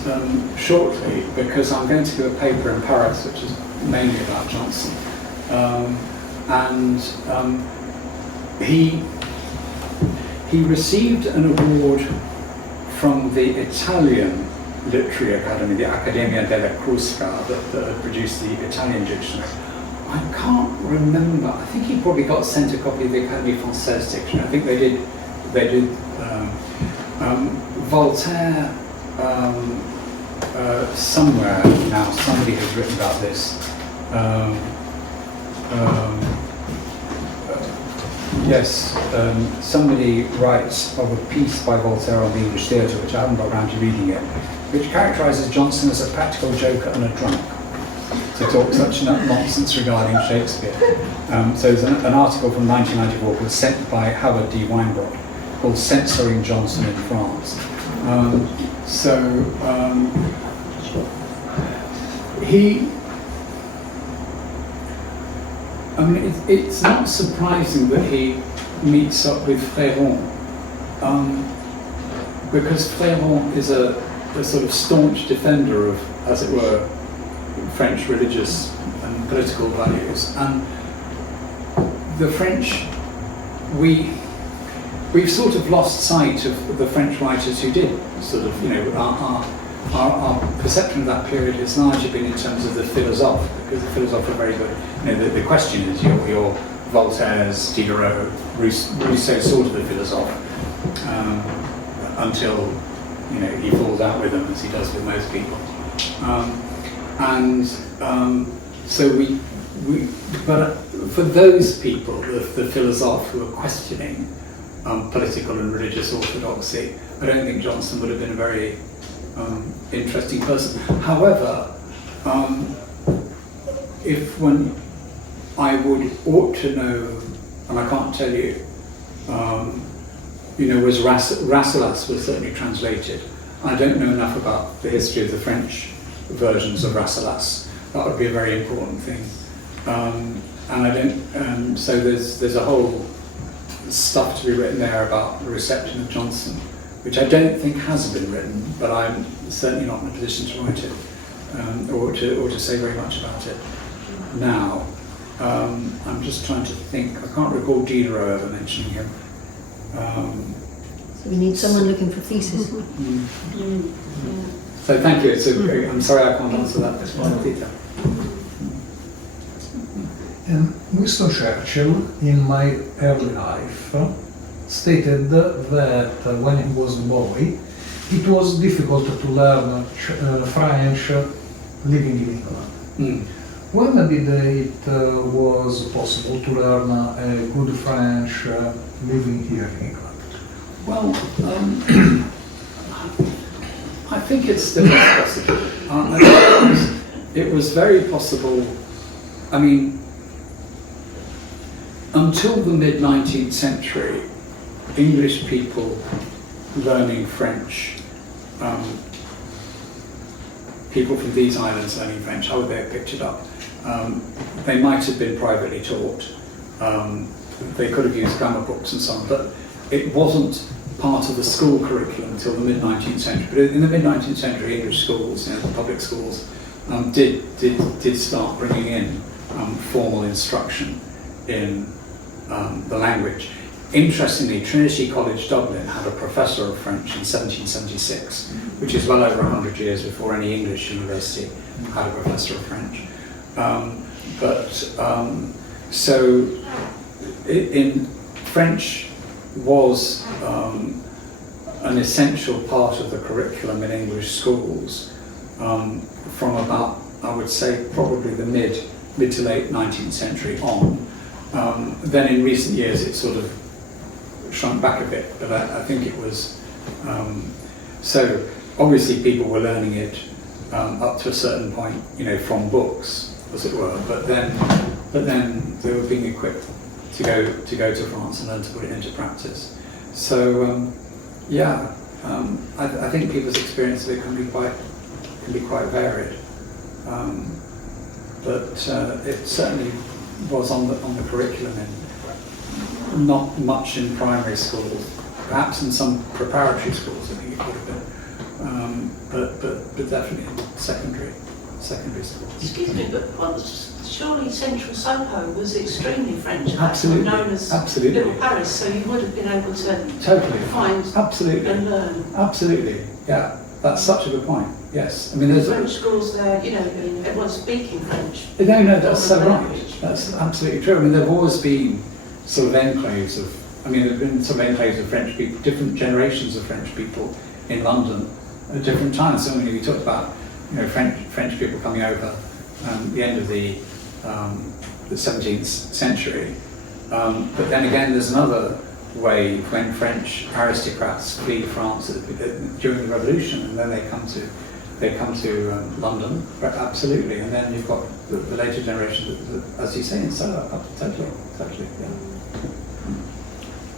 shortly, because I'm going to do a paper in Paris which is mainly about Johnson, he received an award from the Italian Literary Academy, the Accademia della Crusca, that had produced the Italian dictionary. I can't remember. I think he probably got sent a copy of the Académie Française dictionary. I think they did. Voltaire, somewhere now, somebody has written about this. Somebody writes of a piece by Voltaire on the English theatre, which I haven't got around to reading yet, which characterises Johnson as a practical joker and a drunk, to talk such nonsense regarding Shakespeare. So there's an article from 1994 called sent by Howard D. Weinbrod called Censoring Johnson in France. It's not surprising that he meets up with Fréron, because Fréron is a sort of staunch defender of, as it were, French religious and political values. And the French, we've sort of lost sight of the French writers who did sort of, you know, our perception of that period has largely been in terms of the philosophe, because the philosophe are very good. You know, the question is your Voltaire's, Diderot, Rousseau sort of the philosophe, until, you know, he falls out with them, as he does with most people. So but for those people, the philosophe who are questioning political and religious orthodoxy, I don't think Johnson would have been a very interesting person. However, I would ought to know, and I can't tell you, you know, was Rasselas was certainly translated. I don't know enough about the history of the French versions of Rasselas. That would be a very important thing. And I don't, so there's a whole stuff to be written there about the reception of Johnson, which I don't think has been written, but I'm certainly not in a position to write it, or to say very much about it now. I'm just trying to think. I can't recall Diderot ever mentioning him. So we need someone looking for thesis. So thank you. I'm sorry I can't answer that in detail. Winston Churchill, in my early life, stated that when he was a boy, it was difficult to learn French living in England. When did it was possible to learn good French living here in England? Well, I think it's still possible. It was very possible. I mean, until the mid-19th century, English people learning French, people from these islands learning French, how would they have picked it up? They might have been privately taught. They could have used grammar books and so on, but it wasn't part of the school curriculum until the mid-19th century. But in the mid-19th century, English schools, you know, the public schools, did start bringing in formal instruction in the language. Interestingly, Trinity College Dublin had a professor of French in 1776, which is well over 100 years before any English university had a professor of French. French was an essential part of the curriculum in English schools from about, I would say, probably the mid to late 19th century on. Then in recent years it sort of shrunk back a bit, but I think it was, so obviously people were learning it up to a certain point, you know, from books, as it were, but then they were being equipped to go to France and learn to put it into practice. So I think people's experience of it can be quite varied, but it certainly was on the curriculum, and not much in primary schools. Perhaps in some preparatory schools, I think it could have been, but definitely in secondary schools. Excuse me, but surely Central Soho was extremely French, Absolutely, known as absolutely. Little Paris, so you would have been able to Totally, find absolutely, and learn. Absolutely, yeah. That's such a good point. Yes, I mean there's French schools there, you know, everyone's speaking French. No, that's so right. That's absolutely true. I mean, there've always been sort of enclaves of. I mean, there've been some enclaves of French people, different generations of French people in London at different times. So when we talked about, you know, French people coming over the end of the 17th century, but then again, there's another wave when French aristocrats flee France during the Revolution, and then they come to London, absolutely, and then you've got the later generation, as you say, in Soho, totally, yeah.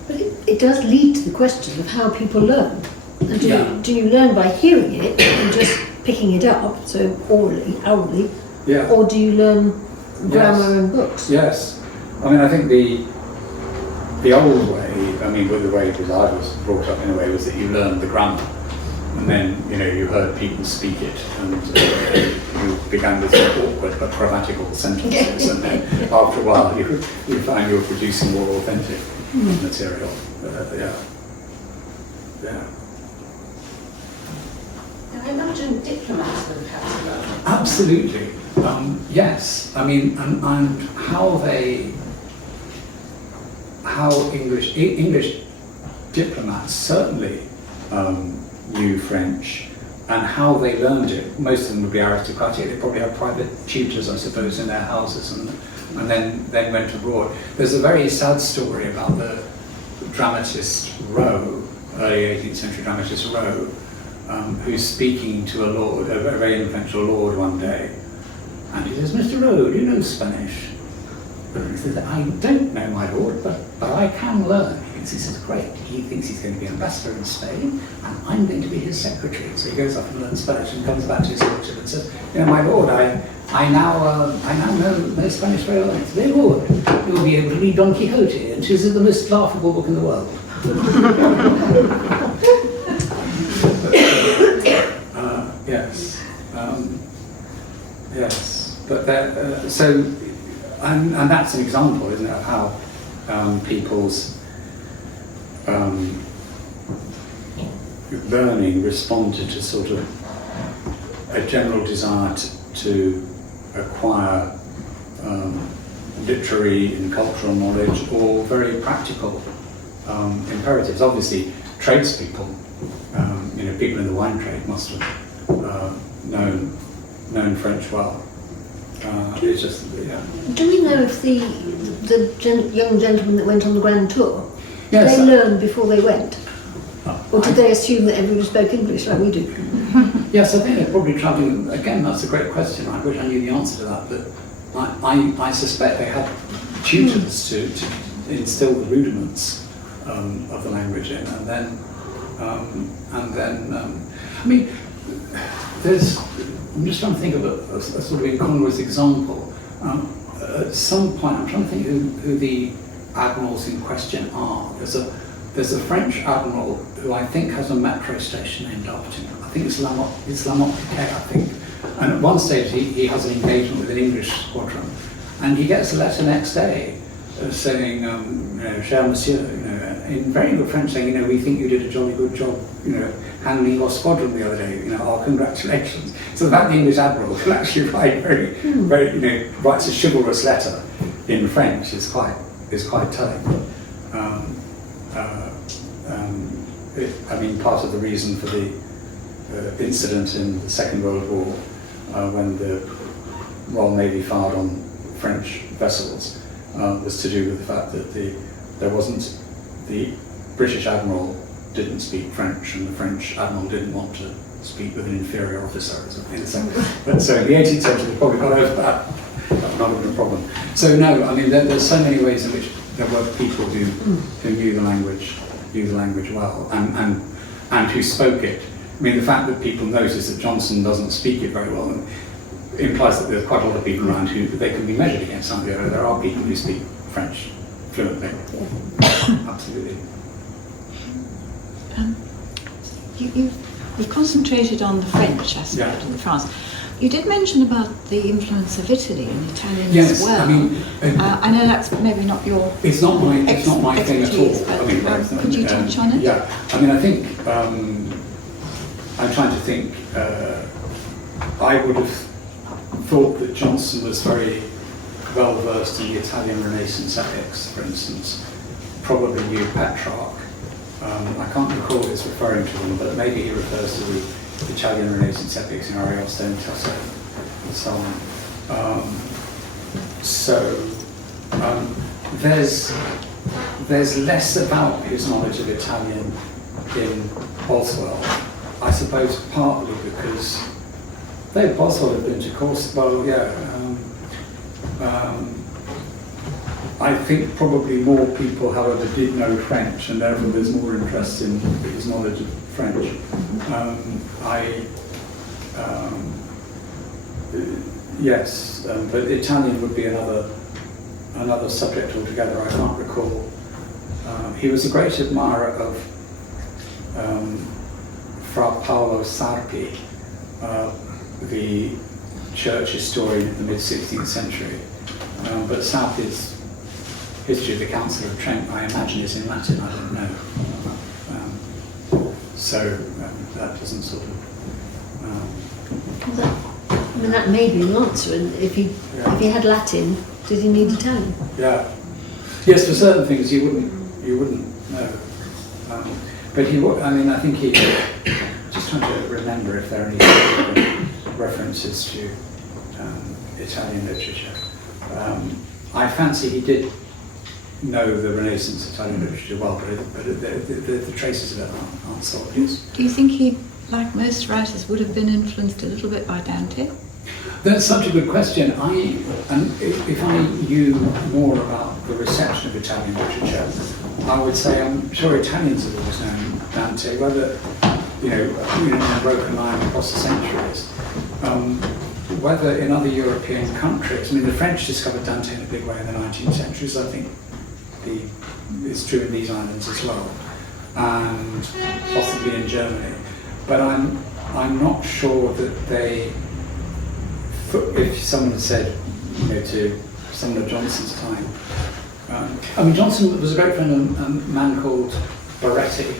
But it does lead to the question of how people learn. And do you learn by hearing it and just picking it up, so orally, yeah. Or do you learn grammar and books? Yes, I mean, I think the old way, I mean, the way that I was brought up in a way, was that you learned the grammar, and then, you know, you heard people speak it, and you began with awkward but grammatical sentences, and then after a while you find you're producing more authentic material. Yeah. I imagine diplomats would have had to learn. Absolutely. Yes. I mean, and how English diplomats certainly knew French, and how they learned it. Most of them would be aristocratic. They probably had private tutors, I suppose, in their houses, and then went abroad. There's a very sad story about the dramatist Rowe, early 18th century dramatist Rowe, who's speaking to a lord, a very influential lord one day, and he says, "Mr. Rowe, do you know Spanish?" And he says, "I don't know, my lord, but I can learn." He says, "Great." He thinks he's going to be ambassador in Spain, and I'm going to be his secretary. So he goes up and learns Spanish and comes back to his lordship and says, "My lord, I now know Spanish very well." He says, "Very good. You'll be able to read Don Quixote, and it is the most laughable book in the world." Yes. Yes. But so, and that's an example, isn't it, of how people's learning responded to sort of a general desire to acquire literary and cultural knowledge, or very practical imperatives. Obviously, tradespeople, people in the wine trade must have known French well. It's just, yeah. Do we know if the young gentlemen that went on the grand tour, Yes. they learned before they went? Or did they assume that everybody spoke English like we do? Yes, I think they're probably travelling. Again, that's a great question. I wish I knew the answer to that, but I suspect they had tutors to instill the rudiments of the language in, and then I mean, I'm just trying to think of a sort of incongruous example. At some point, I'm trying to think who the admirals in question are. There's a French admiral who I think has a metro station named after him. I think it's La Motte Piquet, I think. And at one stage he has an engagement with an English squadron, and he gets a letter next day saying, "Cher Monsieur," in very good French, saying, "We think you did a jolly good job, handling your squadron the other day. Our congratulations." So the fact the English admiral can actually write very, writes a chivalrous letter in French is quite telling. Part of the reason for the incident in the Second World War, when the Royal Navy fired on French vessels, was to do with the fact that the British admiral didn't speak French, and the French admiral didn't want to speak with an inferior officer or something. So in the 18th century, they probably got over that. That might have been a problem. So no, there's so many ways in which there were people who knew the language well, and who spoke it. The fact that people notice that Johnson doesn't speak it very well implies that there's quite a lot of people around who they can be measured against. There are people who speak French fluently. Absolutely. You've concentrated on the French aspect of France. You did mention about the influence of Italy and Italian as well. I know that's maybe not your It's not my thing at all. But, could you touch on it? Yeah. I think I'm trying to think. I would have thought that Johnson was very well versed in the Italian Renaissance epics, for instance. Probably knew Petrarch. I can't recall if it's referring to them, but maybe he refers to the Italian Renaissance epics in Ariosto and Tasso and so on. There's less about his knowledge of Italian in Boswell, I suppose partly because though Boswell had been to Corsica, I think probably more people, however, did know French, and therefore there's more interest in his knowledge of French. Yes, but Italian would be another subject altogether. I can't recall. He was a great admirer of Fra Paolo Sarpi, the church historian of the mid-16th century. But Sarpi's history of the Council of Trent, I imagine, is in Latin. I don't know. That doesn't sort of. I mean, that may be an answer. And if he had Latin, did he need Italian? Yeah. Yes, for certain things you wouldn't know. But he, I mean, I think he. Just trying to remember if there are any references to Italian literature. I fancy he did know the Renaissance Italian literature well, but the traces of it aren't so obvious. Do you think he, like most writers, would have been influenced a little bit by Dante? That's such a good question. If I knew more about the reception of Italian literature, I would say I'm sure Italians have always known Dante, whether in a broken line across the centuries. Whether in other European countries, I mean, the French discovered Dante in a big way in the 19th century, so I think it's true in these islands as well, and possibly in Germany. But I'm not sure that they. If someone said, to someone of Johnson's time, I mean, Johnson was a great friend of a man called Boileau,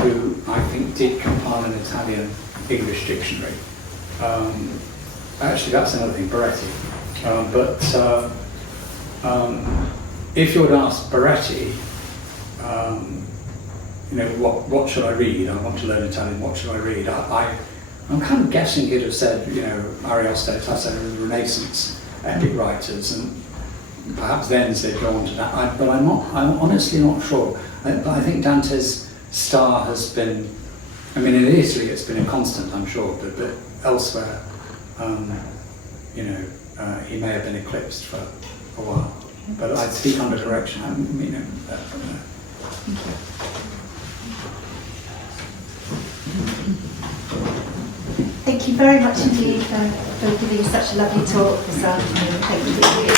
who I think did compile an Italian-English dictionary. Actually, that's another thing, Boileau. If you would ask Boileau, what should I read? I want to learn Italian. What should I read? I'm kind of guessing he'd have said, Ariosto, Tasso, the Renaissance epic writers, and perhaps then they'd go on to that. But I'm honestly not sure. But I think Dante's star has been. I mean, in Italy it's been a constant, I'm sure, but elsewhere, he may have been eclipsed for a while. But I'd speak under correction. Thank you very much indeed for giving such a lovely talk this afternoon. Thank you.